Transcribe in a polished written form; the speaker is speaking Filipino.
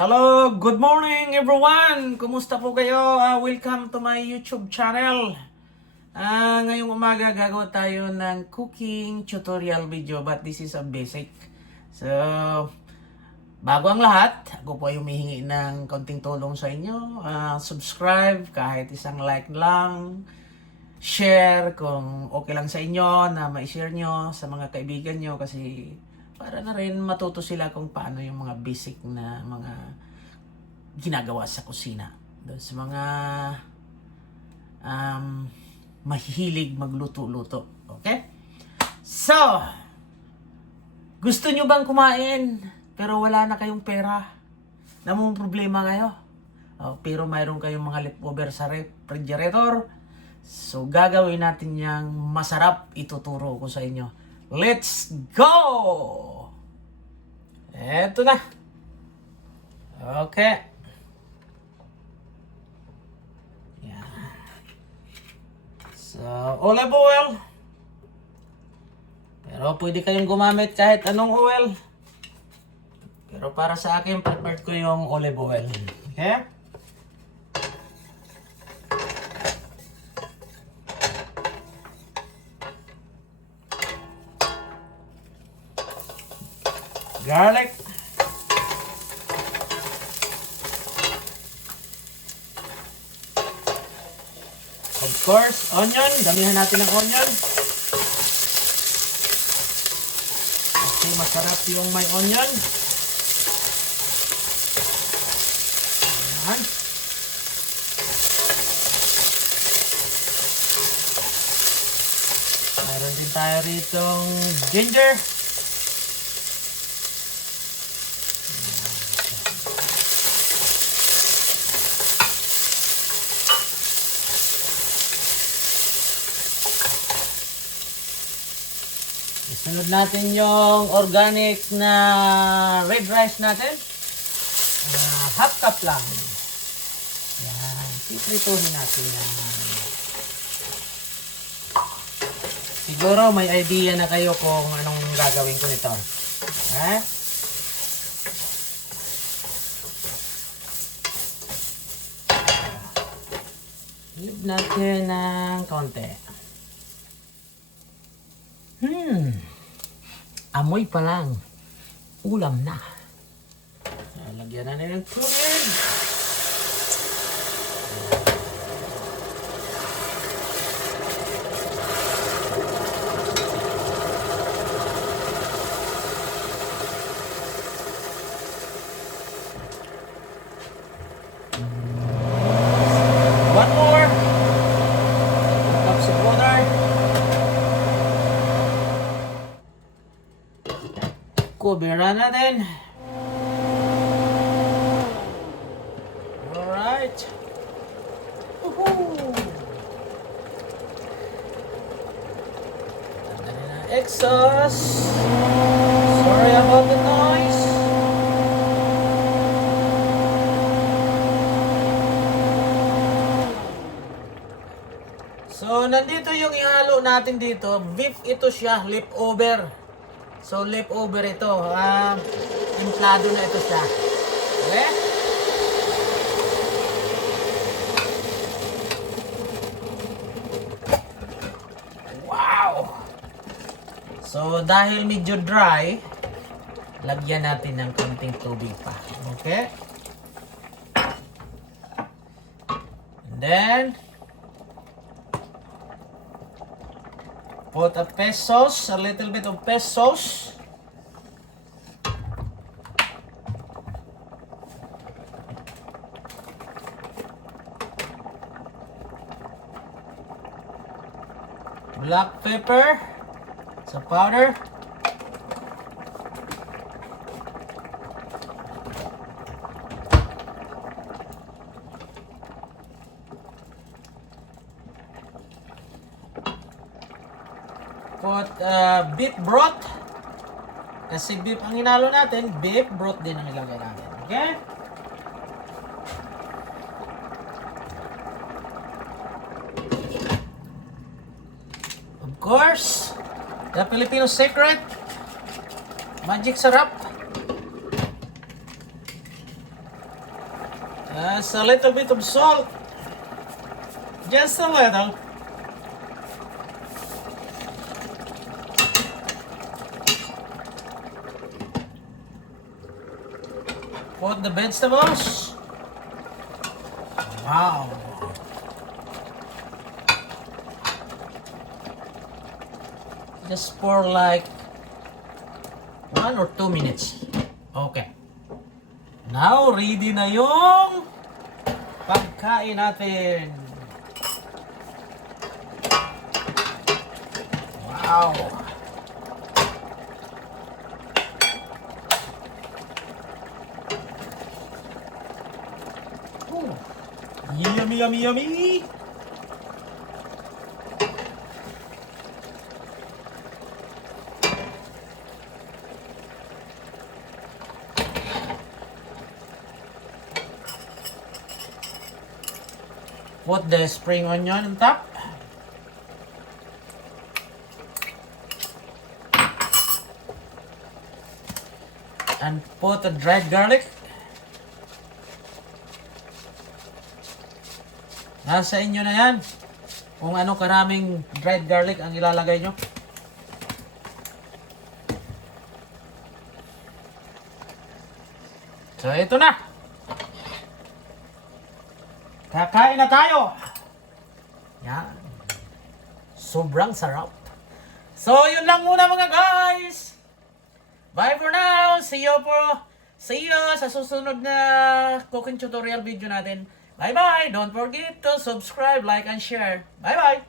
Hello, good morning everyone! Kumusta po kayo? Welcome to my YouTube channel. Ngayong umaga gagawa tayo ng cooking tutorial video, but this is a basic. So, bago ang lahat, ako po ay humihingi ng konting tulong sa inyo. Subscribe kahit isang like lang. Share kung okay lang sa inyo na ma-share nyo sa mga kaibigan nyo kasi para na rin matuto sila kung paano yung mga basic na mga ginagawa sa kusina. Doon sa mga mahihilig magluto-luto. Okay? So, gusto nyo bang kumain pero wala na kayong pera? Namang problema kayo? Pero mayroon kayong mga leftover sa refrigerator? So, gagawin natin yung masarap. Ituturo ko sa inyo. Let's go! Eto na. Okay. Yan. So, olive oil. Pero pwede kayong gumamit kahit anong oil. Pero para sa akin, preferred ko yung olive oil. Okay? Garlic. Of course, onion. Damihan natin ng onion. Kasi masarap yung may onion. Ayan. Mayroon din tayo ritong ginger. Sunod natin yung organic na red rice natin. Half cup lang. Yan. Piprituhin natin yan. Siguro may idea na kayo kung anong gagawin ko nito. Ilib natin ng konti. Amoy pa lang. Ulam na. Lagyan na ng tubig. One more. 1 cup of water. Coveran natin. Alright. Woohoo! Tanggalin na exhaust. Sorry about the noise. So, nandito yung ihalo natin dito. Beef ito siya, leftover. So, leftover ito. Templado na ito siya. Okay? Wow! So, dahil medyo dry, lagyan natin ng konting tubig pa. Okay? And then, put a little bit of pesos. Black pepper. Sa powder. Put beef broth. Kasi beef ang hinalo natin, beef broth din ang ilagay natin. Okay? Of course, the Filipino secret, magic sarap. A little bit of salt. Just a little. Put the vegetables. Wow. Just for like 1 or 2 minutes. Okay. Now, ready na yung pagkain natin. Wow. Ooh. Yummy, yummy, yummy. Put the spring onion on top. And put the dried garlic. Nasa inyo na yan kung ano karaming dried garlic ang ilalagay nyo. So ito na. Kakain na tayo. Yan. Sobrang sarap. So yun lang muna mga guys. Bye for now. See you sa susunod na cooking tutorial video natin. Bye bye. Don't forget to subscribe, like, and share. Bye bye.